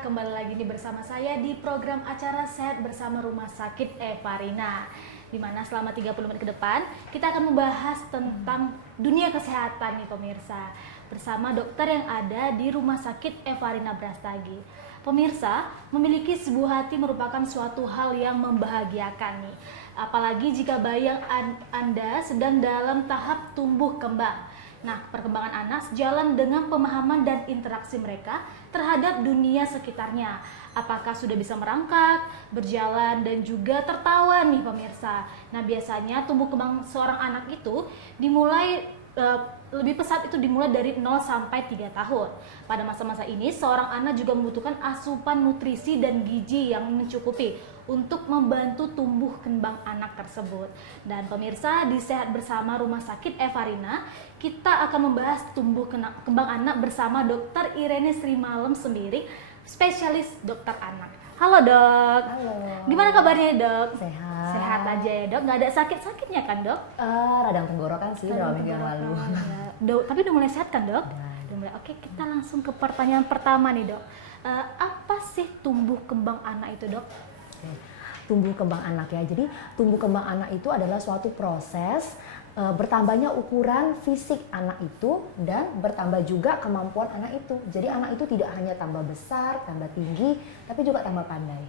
kembali lagi nih bersama saya di program acara Sehat Bersama Rumah Sakit Evarina, di mana selama 30 menit ke depan kita akan membahas tentang dunia kesehatan nih pemirsa, bersama dokter yang ada di Rumah Sakit Evarina Brastagi. Pemirsa, memiliki sebuah hati merupakan suatu hal yang membahagiakan nih, apalagi jika bayi yang Anda sedang dalam tahap tumbuh kembang. Nah, perkembangan anak sejalan dengan pemahaman dan interaksi mereka terhadap dunia sekitarnya. Apakah sudah bisa merangkak, berjalan, dan juga tertawa nih pemirsa. Nah, biasanya tumbuh kembang seorang anak itu dimulai lebih pesat itu dimulai dari 0 sampai 3 tahun. Pada masa-masa ini, seorang anak juga membutuhkan asupan nutrisi dan gizi yang mencukupi untuk membantu tumbuh kembang anak tersebut. Dan pemirsa, di Sehat Bersama Rumah Sakit Evarina, kita akan membahas tumbuh kembang anak bersama Dr. Irene Sri Malem Sembiring, spesialis dokter anak. Halo dok. Halo. Gimana kabarnya dok? Sehat. Sehat aja ya dok, nggak ada sakit-sakitnya kan dok? Radang tenggorokan sih beberapa minggu yang lalu. Ya. Tapi udah mulai sehat kan dok? Udah mulai. Oke, kita langsung ke pertanyaan pertama nih dok. Apa sih tumbuh kembang anak itu dok? Tumbuh kembang anak ya. Jadi tumbuh kembang anak itu adalah suatu proses bertambahnya ukuran fisik anak itu dan bertambah juga kemampuan anak itu. Jadi anak itu tidak hanya tambah besar, tambah tinggi, tapi juga tambah pandai.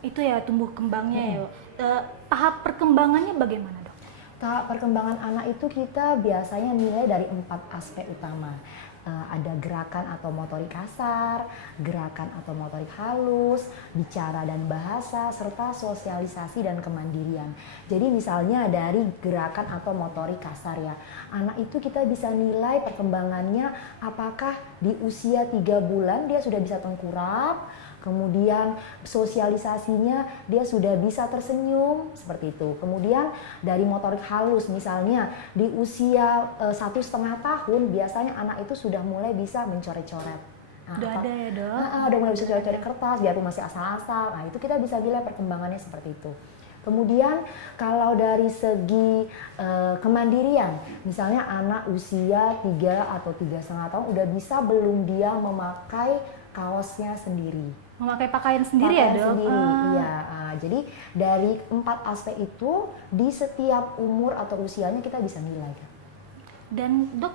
Itu ya tumbuh kembangnya ya. Tahap perkembangannya bagaimana dok? Tahap perkembangan anak itu kita biasanya nilai dari 4 aspek utama. Ada gerakan atau motorik kasar, gerakan atau motorik halus, bicara dan bahasa, serta sosialisasi dan kemandirian. Jadi misalnya dari gerakan atau motorik kasar ya, anak itu kita bisa nilai perkembangannya apakah di usia 3 bulan dia sudah bisa tengkurap, kemudian sosialisasinya dia sudah bisa tersenyum seperti itu. Kemudian dari motorik halus misalnya di usia 1,5 tahun biasanya anak itu sudah mulai bisa mencoret-coret. Udah ada ya dok? Udah mulai bisa coret-coret kertas biarpun masih asal-asal. Nah itu kita bisa nilai perkembangannya seperti itu. Kemudian kalau dari segi kemandirian, misalnya anak usia 3 atau 3,5 tahun udah bisa belum dia memakai kaosnya sendiri. Memakai pakaian sendiri ya dok? Sendiri, iya. Jadi dari 4 aspek itu di setiap umur atau usianya kita bisa nilai. Dan dok,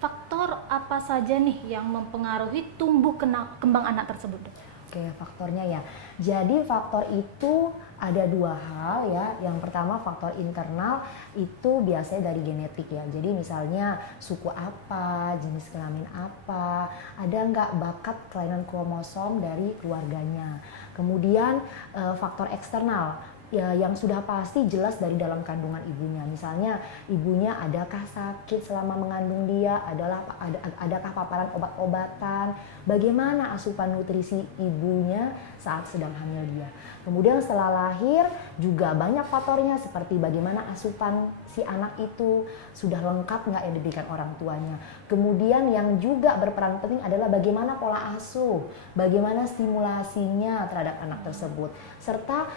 faktor apa saja nih yang mempengaruhi tumbuh kembang anak tersebut dok? Oke, faktornya ya. Jadi faktor itu ada 2 hal ya. Yang pertama faktor internal itu biasanya dari genetik ya. Jadi misalnya suku apa, jenis kelamin apa, ada nggak bakat kelainan kromosom dari keluarganya. Kemudian faktor eksternal ya, yang sudah pasti jelas dari dalam kandungan ibunya. Misalnya ibunya adakah sakit selama mengandung dia, adakah paparan obat-obatan, bagaimana asupan nutrisi ibunya saat sedang hamil dia. Kemudian setelah lahir juga banyak faktornya seperti bagaimana asupan si anak itu, sudah lengkap nggak yang diberikan orang tuanya. Kemudian yang juga berperan penting adalah bagaimana pola asuh, bagaimana stimulasinya terhadap anak tersebut, serta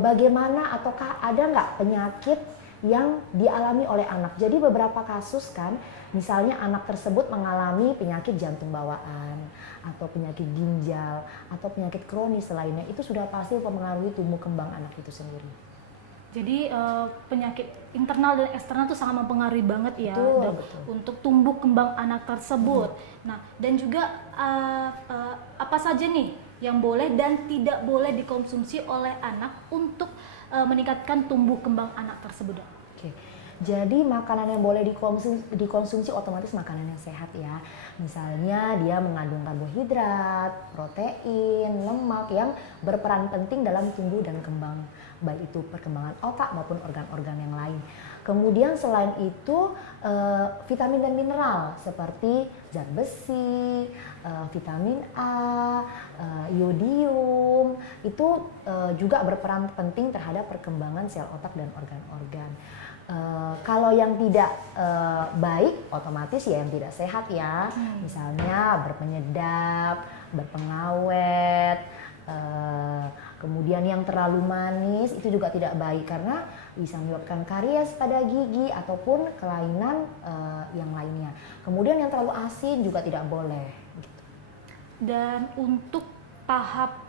bagaimana ataukah ada nggak penyakit yang dialami oleh anak. Jadi beberapa kasus kan, misalnya anak tersebut mengalami penyakit jantung bawaan atau penyakit ginjal atau penyakit kronis lainnya, itu sudah pasti mempengaruhi tumbuh kembang anak itu sendiri. Jadi penyakit internal dan eksternal itu sangat mempengaruhi banget ya dok, untuk tumbuh kembang anak tersebut. Nah, dan juga apa saja nih yang boleh dan tidak boleh dikonsumsi oleh anak untuk meningkatkan tumbuh kembang anak tersebut dok? Oke. Jadi makanan yang boleh dikonsumsi otomatis makanan yang sehat ya. Misalnya dia mengandung karbohidrat, protein, lemak yang berperan penting dalam tumbuh dan kembang, baik itu perkembangan otak maupun organ-organ yang lain. Kemudian selain itu vitamin dan mineral seperti zat besi, vitamin A, iodium itu juga berperan penting terhadap perkembangan sel otak dan organ-organ. Kalau yang tidak baik otomatis ya yang tidak sehat ya, misalnya berpenyedap, berpengawet, kemudian yang terlalu manis itu juga tidak baik karena bisa menyebabkan karies pada gigi ataupun kelainan yang lainnya. Kemudian yang terlalu asin juga tidak boleh. Dan untuk tahap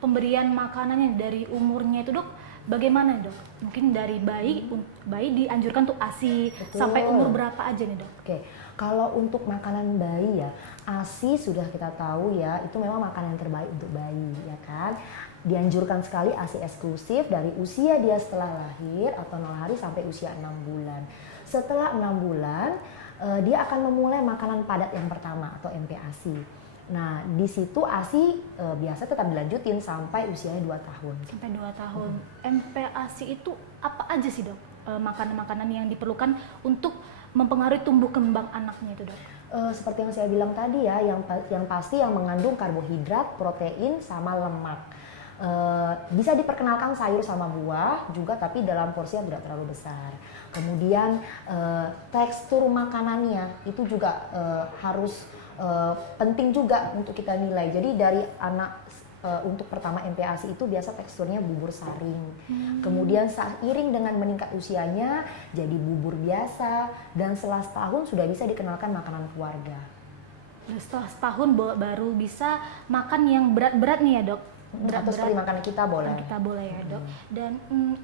pemberian makanannya dari umurnya itu, Dok, bagaimana, Dok? Mungkin dari bayi dianjurkan tuh ASI. Betul. Sampai umur berapa aja nih, Dok? Oke, kalau untuk makanan bayi ya, ASI sudah kita tahu ya, itu memang makanan yang terbaik untuk bayi, ya kan? Dianjurkan sekali ASI eksklusif dari usia dia setelah lahir atau 0 hari sampai usia 6 bulan. Setelah 6 bulan, dia akan memulai makanan padat yang pertama atau MPASI. Nah, di situ ASI biasa tetap dilanjutin sampai usianya 2 tahun. Sampai 2 tahun. MPASI itu apa aja sih, Dok? Makanan-makanan yang diperlukan untuk mempengaruhi tumbuh kembang anaknya itu, Dok? Seperti yang saya bilang tadi ya, yang pasti yang mengandung karbohidrat, protein, sama lemak. Bisa diperkenalkan sayur sama buah juga, tapi dalam porsi yang tidak terlalu besar. Kemudian tekstur makanannya itu juga harus penting juga untuk kita nilai. Jadi dari anak untuk pertama MPASI itu biasa teksturnya bubur saring. Kemudian seiring dengan meningkat usianya jadi bubur biasa, dan setelah setahun sudah bisa dikenalkan makanan keluarga. Setelah setahun baru bisa makan yang berat-berat nih ya, Dok? Atau seperti makanan kita boleh. Kita boleh ya, Dok. Dan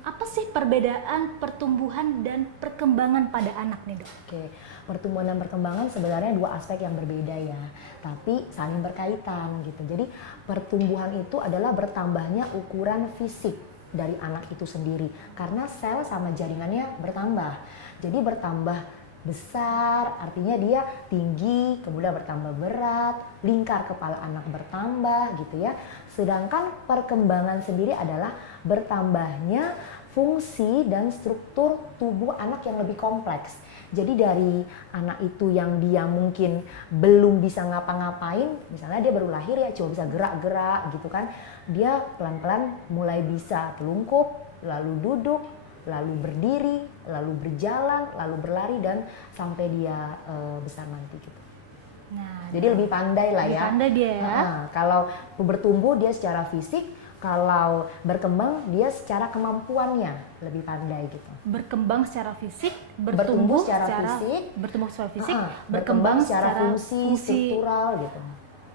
apa sih perbedaan pertumbuhan dan perkembangan pada anak nih, Dok? Oke, pertumbuhan dan perkembangan sebenarnya dua aspek yang berbeda ya, tapi saling berkaitan gitu. Jadi pertumbuhan itu adalah bertambahnya ukuran fisik dari anak itu sendiri, karena sel sama jaringannya bertambah. Jadi bertambah besar, artinya dia tinggi, kemudian bertambah berat, lingkar kepala anak bertambah gitu ya. Sedangkan perkembangan sendiri adalah bertambahnya fungsi dan struktur tubuh anak yang lebih kompleks. Jadi dari anak itu yang dia mungkin belum bisa ngapa-ngapain, misalnya dia baru lahir ya, cuma bisa gerak-gerak gitu kan, dia pelan-pelan mulai bisa telungkup, lalu duduk, lalu berdiri, lalu berjalan, lalu berlari, dan sampai dia besar nanti gitu. Nah, jadi lebih pandai lah ya. Lebih pandai dia ya. Kalau bertumbuh dia secara fisik, kalau berkembang dia secara kemampuannya lebih pandai gitu. Berkembang secara fisik, bertumbuh secara fisik, berkembang secara fungsi struktural gitu.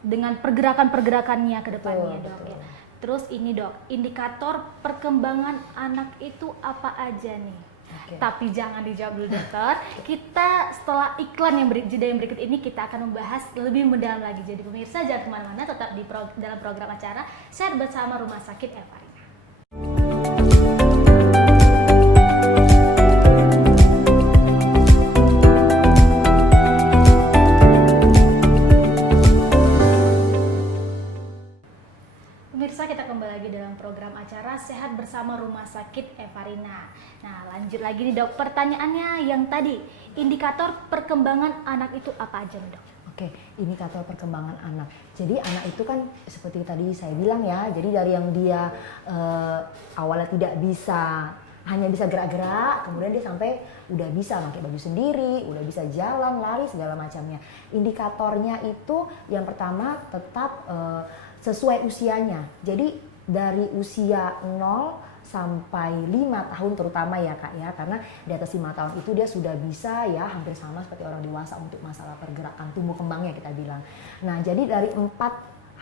Dengan pergerakan-pergerakannya ke depannya, Betul, Dok. betul. Ya. Terus ini, Dok, indikator perkembangan anak itu apa aja nih? Oke. Tapi jangan dijawab dulu, Dokter. Kita setelah iklan yang jeda yang berikut ini kita akan membahas lebih mendalam lagi. Jadi pemirsa jangan kemana-mana, tetap di dalam program acara Sehat Bersama Rumah Sakit Evarina. Pemirsa, kita kembali lagi dalam program acara Sehat Bersama Rumah Sakit Evarina. Nah, lanjut lagi nih, Dok. Pertanyaannya yang tadi, indikator perkembangan anak itu apa aja nih, Dok? Oke, indikator perkembangan anak. Jadi anak itu kan seperti tadi saya bilang ya, jadi dari yang dia awalnya tidak bisa, hanya bisa gerak-gerak, kemudian dia sampai udah bisa pakai baju sendiri, udah bisa jalan, lari, segala macamnya. Indikatornya itu yang pertama tetap sesuai usianya. Jadi dari usia 0 sampai 5 tahun terutama ya Kak ya, karena di atas 5 tahun itu dia sudah bisa ya hampir sama seperti orang dewasa untuk masalah pergerakan tumbuh kembangnya kita bilang. Nah, jadi dari 4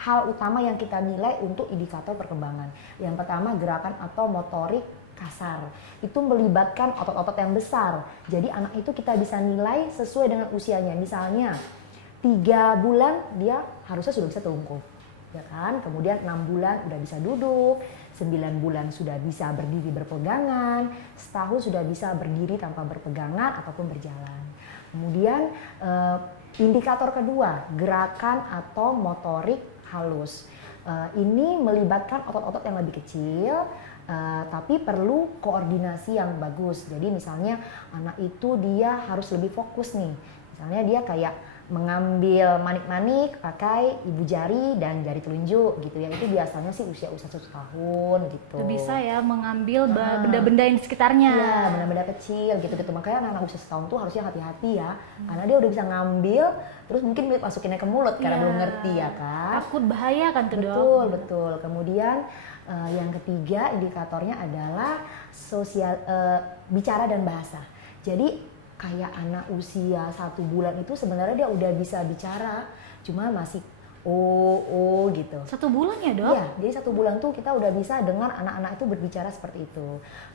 hal utama yang kita nilai untuk indikator perkembangan. Yang pertama gerakan atau motorik kasar. Itu melibatkan otot-otot yang besar. Jadi anak itu kita bisa nilai sesuai dengan usianya. Misalnya 3 bulan dia harusnya sudah bisa telungkup. Ya kan? Kemudian 6 bulan udah bisa duduk, 9 bulan sudah bisa berdiri berpegangan, setahun sudah bisa berdiri tanpa berpegangan ataupun berjalan. Kemudian indikator kedua, gerakan atau motorik halus. Ini melibatkan otot-otot yang lebih kecil, tapi perlu koordinasi yang bagus. Jadi misalnya anak itu dia harus lebih fokus nih. Misalnya dia kayak mengambil manik-manik pakai ibu jari dan jari telunjuk gitu ya, itu biasanya sih usia-usia 1 tahun gitu. Bisa ya mengambil benda-benda yang di sekitarnya. Iya, benda-benda kecil gitu-gitu. Makanya anak-anak usia 1 tahun tuh harusnya hati-hati ya, karena dia udah bisa ngambil, terus mungkin masukinnya ke mulut karena belum ngerti ya kan. Takut bahaya kan tuh, Dok. Betul, betul. Kemudian yang ketiga indikatornya adalah bicara dan bahasa. Jadi kayak anak usia 1 bulan itu sebenarnya dia udah bisa bicara, cuma masih oh gitu. 1 bulan ya dok? Iya, jadi 1 bulan tuh kita udah bisa dengar anak-anak itu berbicara seperti itu.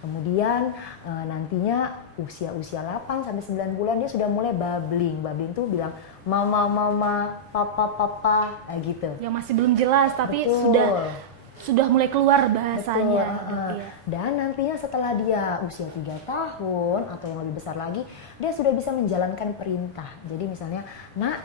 Kemudian nantinya usia 8 sampai 9 bulan dia sudah mulai babbling. Babbling tuh bilang mama, papa, kayak gitu. Yang masih belum jelas tapi Betul. sudah mulai keluar bahasanya. Betul, Dok, iya. Dan nantinya setelah dia usia 3 tahun atau yang lebih besar lagi, dia sudah bisa menjalankan perintah. Jadi misalnya, nak,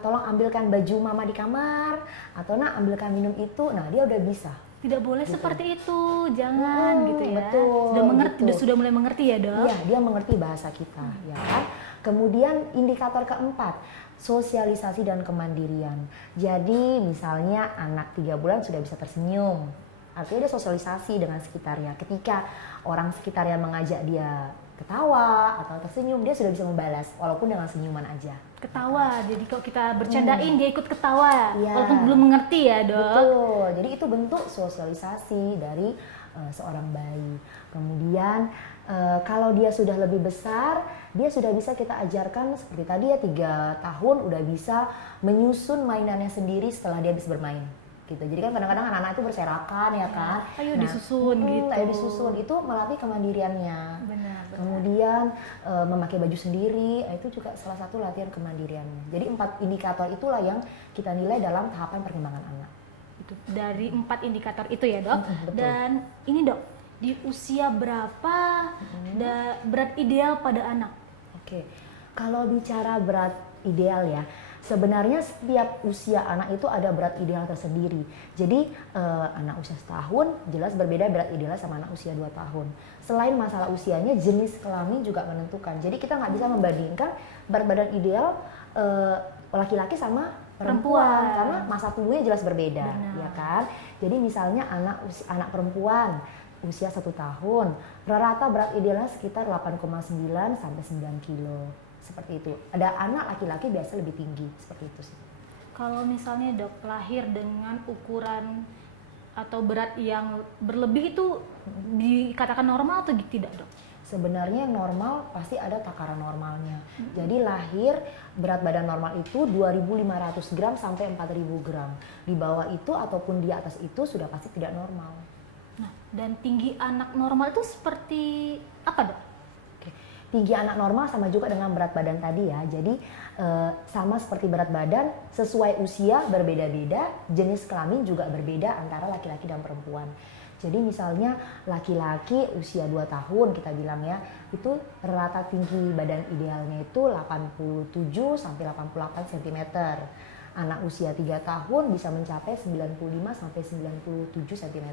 tolong ambilkan baju mama di kamar, atau nak ambilkan minum itu. Nah, dia udah bisa. Tidak boleh seperti itu, jangan gitu ya. Betul, Sudah mengerti, betul. sudah mulai mengerti ya dok? Iya, dia mengerti bahasa kita, ya kan? Kemudian indikator keempat, sosialisasi dan kemandirian. Jadi misalnya anak 3 bulan sudah bisa tersenyum. Artinya dia sosialisasi dengan sekitarnya. Ketika orang sekitarnya mengajak dia ketawa atau tersenyum, dia sudah bisa membalas walaupun dengan senyuman aja. Ketawa, jadi kalau kita bercandain dia ikut ketawa, Iya. walaupun belum mengerti ya dok? Betul, jadi itu bentuk sosialisasi dari seorang bayi. Kemudian kalau dia sudah lebih besar, dia sudah bisa kita ajarkan seperti tadi ya, 3 tahun udah bisa menyusun mainannya sendiri setelah dia bisa bermain. Gitu. Jadi kan kadang-kadang anak-anak itu berserakan ya kan. Ayo disusun gitu. Ayo disusun, itu melatih kemandiriannya. Benar. Kemudian memakai baju sendiri, itu juga salah satu latihan kemandiriannya. Jadi 4 indikator itulah yang kita nilai dalam tahapan perkembangan anak. Dari 4 indikator itu ya dok. Betul. Dan ini dok, di usia berapa berat ideal pada anak? Oke, kalau bicara berat ideal ya, sebenarnya setiap usia anak itu ada berat ideal tersendiri. Jadi anak usia 1 tahun jelas berbeda berat ideal sama anak usia 2 tahun. Selain masalah usianya, jenis kelamin juga menentukan. Jadi kita nggak bisa membandingkan berat badan ideal laki-laki sama perempuan karena masa tubuhnya jelas berbeda. Benar. Ya kan? Jadi misalnya anak perempuan usia 1 tahun, rata berat idealnya sekitar 8,9 sampai 9 kilo. Seperti itu. Ada anak laki-laki biasa lebih tinggi, seperti itu sih. Kalau misalnya dok lahir dengan ukuran atau berat yang berlebih itu dikatakan normal atau tidak dok? Sebenarnya yang normal pasti ada takaran normalnya. Jadi lahir berat badan normal itu 2.500 gram sampai 4.000 gram. Di bawah itu ataupun di atas itu sudah pasti tidak normal. Nah, dan tinggi anak normal itu seperti apa dok? Oke. Tinggi anak normal sama juga dengan berat badan tadi ya. Jadi sama seperti berat badan, sesuai usia berbeda-beda, jenis kelamin juga berbeda antara laki-laki dan perempuan. Jadi misalnya laki-laki usia 2 tahun kita bilang ya, itu rata tinggi badan idealnya itu 87 sampai 88 cm. Anak usia 3 tahun bisa mencapai 95 sampai 97 cm.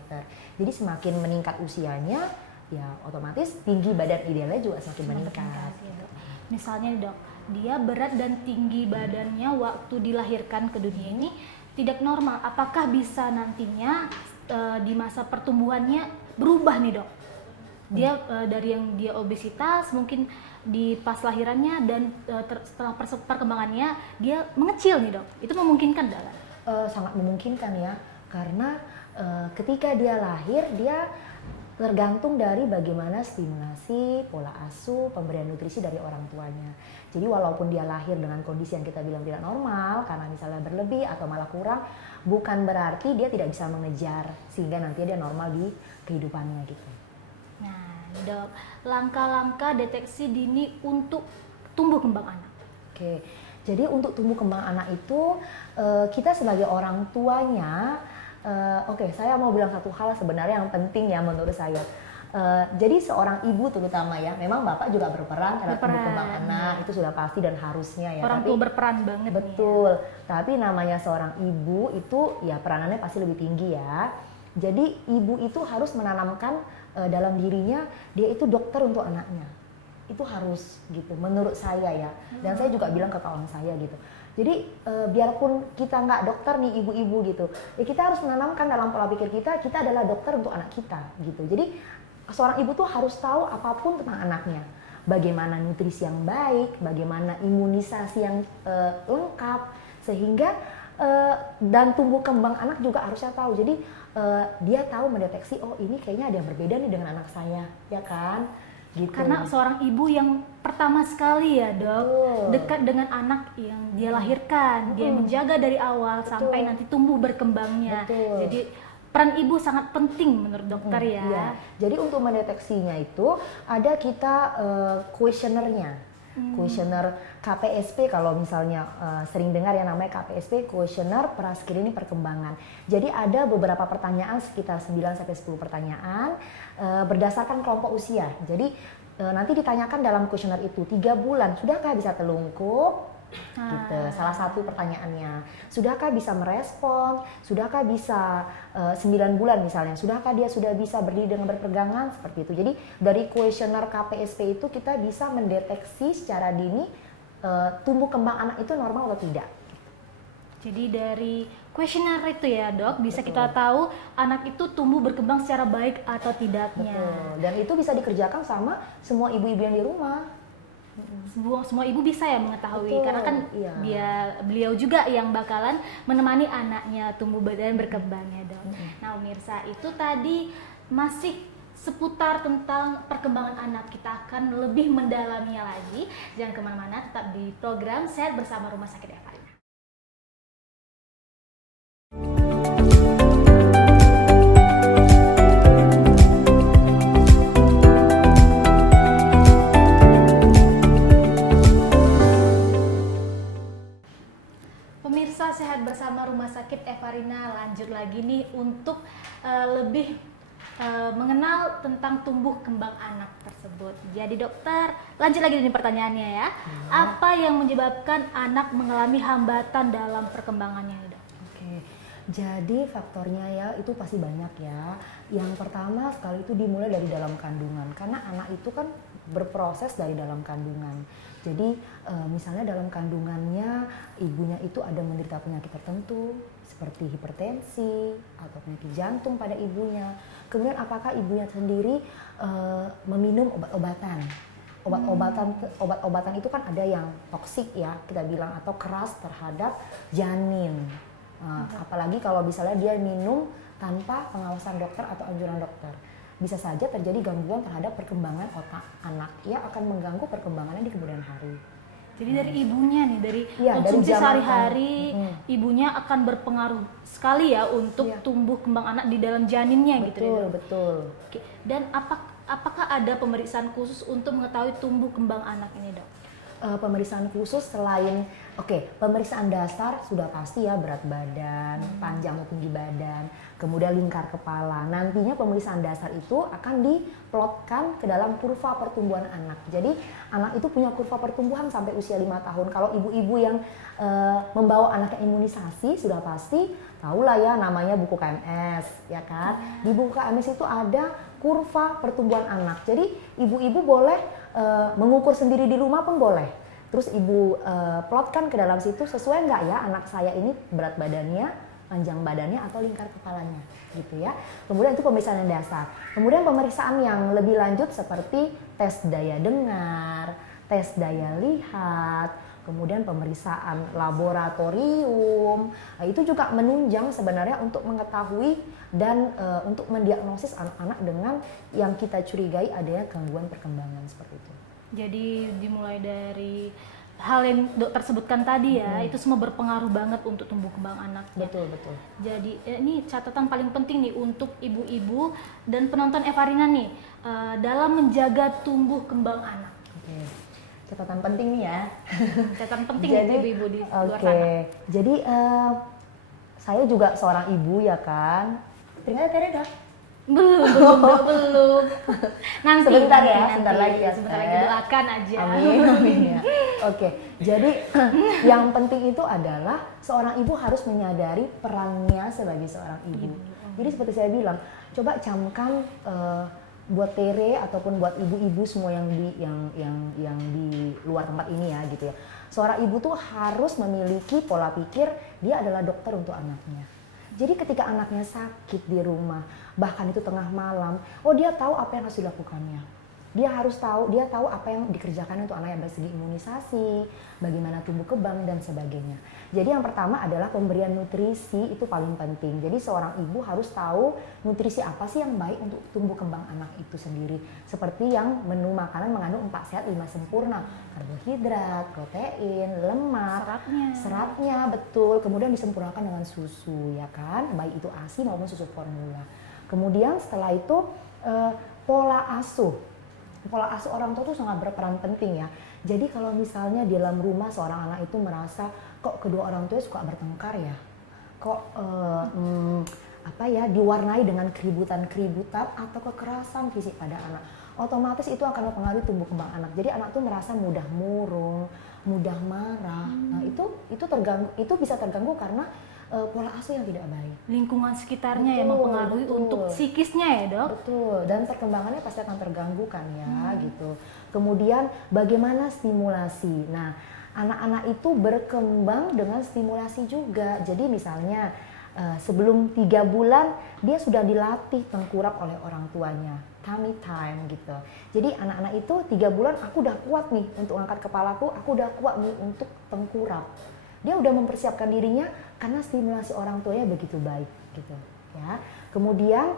Jadi semakin meningkat usianya, ya otomatis tinggi badan idealnya juga semakin meningkat. Gitu. Misalnya dok, dia berat dan tinggi badannya waktu dilahirkan ke dunia ini tidak normal. Apakah bisa nantinya di masa pertumbuhannya berubah nih dok? Dia dari yang dia obesitas mungkin di pas lahirannya dan setelah perkembangannya dia mengecil nih dok. Itu memungkinkan tidak? Sangat memungkinkan ya, karena ketika dia lahir dia tergantung dari bagaimana stimulasi, pola asuh, pemberian nutrisi dari orang tuanya. Jadi walaupun dia lahir dengan kondisi yang kita bilang tidak normal, karena misalnya berlebih atau malah kurang, bukan berarti dia tidak bisa mengejar sehingga nanti dia normal di kehidupannya gitu. Nah dok, langkah-langkah deteksi dini untuk tumbuh kembang anak. Oke, jadi untuk tumbuh kembang anak itu kita sebagai orang tuanya, saya mau bilang satu hal sebenarnya yang penting ya menurut saya. Jadi seorang ibu terutama ya, memang bapak juga berperan terhadap tumbuh kembang anak, itu sudah pasti dan harusnya ya. Orang tua berperan banget. Betul, nih ya. Tapi namanya seorang ibu itu ya peranannya pasti lebih tinggi ya. Jadi ibu itu harus menanamkan dalam dirinya dia itu dokter untuk anaknya. Itu harus gitu menurut saya ya. Dan saya juga bilang ke kawan saya gitu. Jadi biarpun kita nggak dokter nih ibu-ibu gitu, ya kita harus menanamkan dalam pola pikir kita adalah dokter untuk anak kita gitu. Jadi seorang ibu tuh harus tahu apapun tentang anaknya, bagaimana nutrisi yang baik, bagaimana imunisasi yang lengkap, sehingga dan tumbuh kembang anak juga harusnya tahu. Jadi dia tahu mendeteksi, oh ini kayaknya ada yang berbeda nih dengan anak saya, ya kan? gitu. Karena seorang ibu yang pertama sekali ya dok, Betul. dekat dengan anak yang dia lahirkan, dia menjaga dari awal sampai nanti tumbuh berkembangnya. Betul. Jadi peran ibu sangat penting menurut dokter ya. Iya. Jadi untuk mendeteksinya itu ada kita kuesionernya. Kuesioner KPSP, kalau misalnya sering dengar yang namanya KPSP, kuesioner praskreening perkembangan. Jadi ada beberapa pertanyaan, sekitar 9 sampai 10 pertanyaan berdasarkan kelompok usia. Jadi nanti ditanyakan dalam kuesioner itu 3 bulan, sudahkah bisa telungkup? Gitu. Salah satu pertanyaannya, sudahkah bisa merespon, sudahkah bisa 9 bulan misalnya, sudahkah dia sudah bisa berdiri dengan berpegangan, seperti itu. Jadi dari kuesioner KPSP itu kita bisa mendeteksi secara dini tumbuh kembang anak itu normal atau tidak. Jadi dari kuesioner itu ya dok, bisa kita tahu anak itu tumbuh berkembang secara baik atau tidaknya. Betul. Dan itu bisa dikerjakan sama semua ibu-ibu yang di rumah. Semua ibu bisa ya mengetahui. Betul, Karena kan iya. beliau juga yang bakalan menemani anaknya tumbuh dan berkembangnya dok. Nah pemirsa, itu tadi masih seputar tentang perkembangan anak. Kita akan lebih mendalaminya lagi. Jangan kemana-mana, tetap di program Sehat Bersama Rumah Sakit Evarina. Pemirsa, Sehat Bersama Rumah Sakit Evarina lanjut lagi nih untuk lebih mengenal tentang tumbuh kembang anak tersebut. Jadi dokter, lanjut lagi nih pertanyaannya ya. Apa yang menyebabkan anak mengalami hambatan dalam perkembangannya dok? Oke, jadi faktornya ya itu pasti banyak ya. Yang pertama sekali itu dimulai dari dalam kandungan, karena anak itu kan berproses dari dalam kandungan. Jadi misalnya dalam kandungannya ibunya itu ada menderita penyakit tertentu seperti hipertensi atau penyakit jantung pada ibunya. Kemudian apakah ibunya sendiri meminum obat-obatan? Obat-obatan itu kan ada yang toksik ya kita bilang, atau keras terhadap janin. Apalagi kalau misalnya dia minum tanpa pengawasan dokter atau anjuran dokter, bisa saja terjadi gangguan terhadap perkembangan otak anak yang akan mengganggu perkembangannya di kemudian hari. Jadi dari ibunya nih, dari Iya, konsumsi dari zaman sehari-hari, ibunya akan berpengaruh sekali ya untuk tumbuh kembang anak di dalam janinnya gitu ya. Betul, betul. Oke. Dan apakah ada pemeriksaan khusus untuk mengetahui tumbuh kembang anak ini dok? Pemeriksaan khusus selain pemeriksaan dasar sudah pasti ya, berat badan, panjang maupun tinggi badan, kemudian lingkar kepala. Nantinya pemeriksaan dasar itu akan diplotkan ke dalam kurva pertumbuhan anak. Jadi anak itu punya kurva pertumbuhan sampai usia 5 tahun. Kalau ibu-ibu yang membawa anaknya imunisasi sudah pasti tahulah ya, namanya buku KMS ya kan. Di buku KMS itu ada kurva pertumbuhan anak. Jadi ibu-ibu boleh mengukur sendiri di rumah pun boleh. Terus ibu plotkan ke dalam situ, sesuai nggak ya anak saya ini berat badannya, panjang badannya atau lingkar kepalanya gitu ya. Kemudian itu pemeriksaan yang dasar. Kemudian pemeriksaan yang lebih lanjut seperti tes daya dengar, tes daya lihat, kemudian pemeriksaan laboratorium. Nah, itu juga menunjang sebenarnya untuk mengetahui dan untuk mendiagnosis anak-anak dengan yang kita curigai adanya gangguan perkembangan seperti itu. Jadi dimulai dari hal yang dokter sebutkan tadi ya, itu semua berpengaruh banget untuk tumbuh kembang anaknya. Betul, betul. Jadi ini catatan paling penting nih untuk ibu-ibu dan penonton Evarina nih dalam menjaga tumbuh kembang anak. Oke. Catatan penting nih ya. Catatan penting Jadi, ibu-ibu di luar sana. Jadi saya juga seorang ibu ya kan. Ternyata Tere dah. Belum. Nanti Sebentar ya, nanti. sebentar lagi ya. Sebentar lagi, doakan aja. Amin ya. Oke, jadi yang penting itu adalah seorang ibu harus menyadari perannya sebagai seorang ibu. Jadi seperti saya bilang, coba camkan buat Tere ataupun buat ibu-ibu semua yang di luar tempat ini ya gitu ya. Seorang ibu tuh harus memiliki pola pikir dia adalah dokter untuk anaknya. Jadi ketika anaknya sakit di rumah, bahkan itu tengah malam, dia tahu apa yang harus dilakukannya. dia tahu apa yang dikerjakan untuk anak yang dari segi imunisasi, bagaimana tumbuh kembang dan sebagainya. Jadi yang pertama adalah pemberian nutrisi itu paling penting. Jadi seorang ibu harus tahu nutrisi apa sih yang baik untuk tumbuh kembang anak itu sendiri. Seperti yang menu makanan mengandung 4 sehat 5 sempurna, karbohidrat, protein, lemak, seratnya betul. Kemudian disempurnakan dengan susu, ya kan, baik itu ASI maupun susu formula. Kemudian setelah itu pola asuh orang tua itu sangat berperan penting ya. Jadi kalau misalnya di dalam rumah seorang anak itu merasa kok kedua orang tua suka bertengkar ya, kok diwarnai dengan keributan atau kekerasan fisik pada anak, otomatis itu akan mempengaruhi tumbuh kembang anak. Jadi anak tuh merasa mudah murung, mudah marah. Nah itu bisa terganggu karena pola asuh yang tidak baik. Lingkungan sekitarnya yang mempengaruhi untuk psikisnya ya dok? Betul, dan perkembangannya pasti akan terganggu kan ya gitu. Kemudian bagaimana stimulasi? Nah anak-anak itu berkembang dengan stimulasi juga. Jadi misalnya sebelum 3 bulan dia sudah dilatih tengkurap oleh orang tuanya, tummy time gitu. Jadi anak-anak itu 3 bulan aku udah kuat nih untuk angkat kepalaku, aku udah kuat nih untuk tengkurap. Dia udah mempersiapkan dirinya karena stimulasi orang tuanya begitu baik gitu ya. Kemudian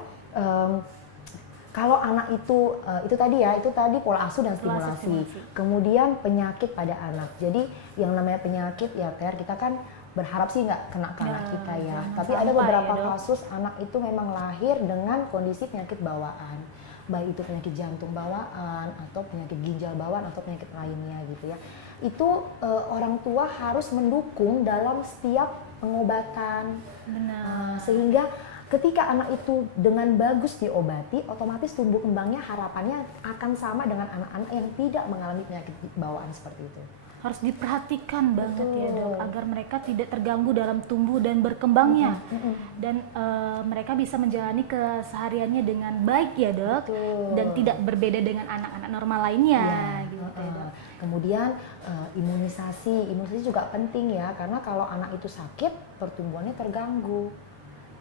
kalau anak itu tadi pola asuh dan stimulasi. Kemudian penyakit pada anak. Jadi yang namanya penyakit ya kita kan berharap sih nggak kena ke anak kita ya. Tapi ada beberapa kasus anak itu memang lahir dengan kondisi penyakit bawaan. Baik itu penyakit jantung bawaan atau penyakit ginjal bawaan atau penyakit lainnya gitu ya. Itu orang tua harus mendukung dalam setiap pengobatan. Benar. Sehingga ketika anak itu dengan bagus diobati, otomatis tumbuh kembangnya harapannya akan sama dengan anak-anak yang tidak mengalami penyakit bawaan seperti itu. Harus diperhatikan banget ya dok, agar mereka tidak terganggu dalam tumbuh dan berkembangnya. Dan mereka bisa menjalani kesehariannya dengan baik ya dok. Dan tidak berbeda dengan anak-anak normal lainnya gitu ya dok. Kemudian imunisasi juga penting ya, karena kalau anak itu sakit pertumbuhannya terganggu.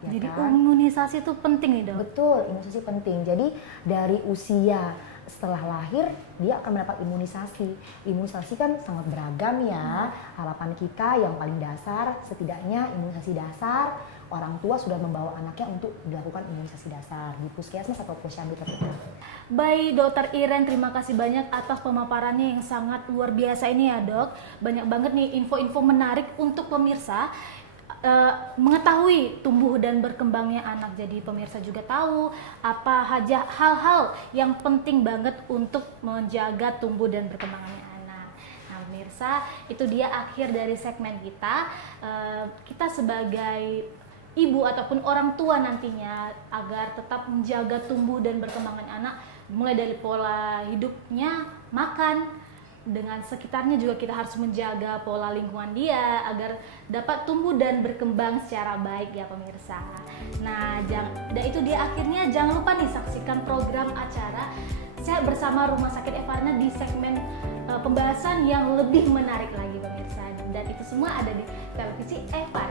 Ya jadi kan? imunisasi itu penting nih dok? Betul, imunisasi penting. Jadi dari usia setelah lahir dia akan mendapat imunisasi. Imunisasi kan sangat beragam ya. Harapan kita yang paling dasar, setidaknya imunisasi dasar orang tua sudah membawa anaknya untuk dilakukan imunisasi dasar di puskesmas atau posyandu terdekat. Baik Dokter Iren, terima kasih banyak atas pemaparannya yang sangat luar biasa ini ya dok. Banyak banget nih info-info menarik untuk pemirsa mengetahui tumbuh dan berkembangnya anak. Jadi pemirsa juga tahu apa saja hal-hal yang penting banget untuk menjaga tumbuh dan berkembangnya anak. Nah pemirsa, itu dia akhir dari segmen kita. Kita sebagai ibu ataupun orang tua nantinya agar tetap menjaga tumbuh dan berkembangnya anak, mulai dari pola hidupnya, makan, dengan sekitarnya juga kita harus menjaga pola lingkungan dia agar dapat tumbuh dan berkembang secara baik ya pemirsa. Nah, dan itu dia akhirnya, jangan lupa nih saksikan program acara Sehat Bersama Rumah Sakit Evarina di segmen pembahasan yang lebih menarik lagi pemirsa. Dan itu semua ada di televisi Evarina.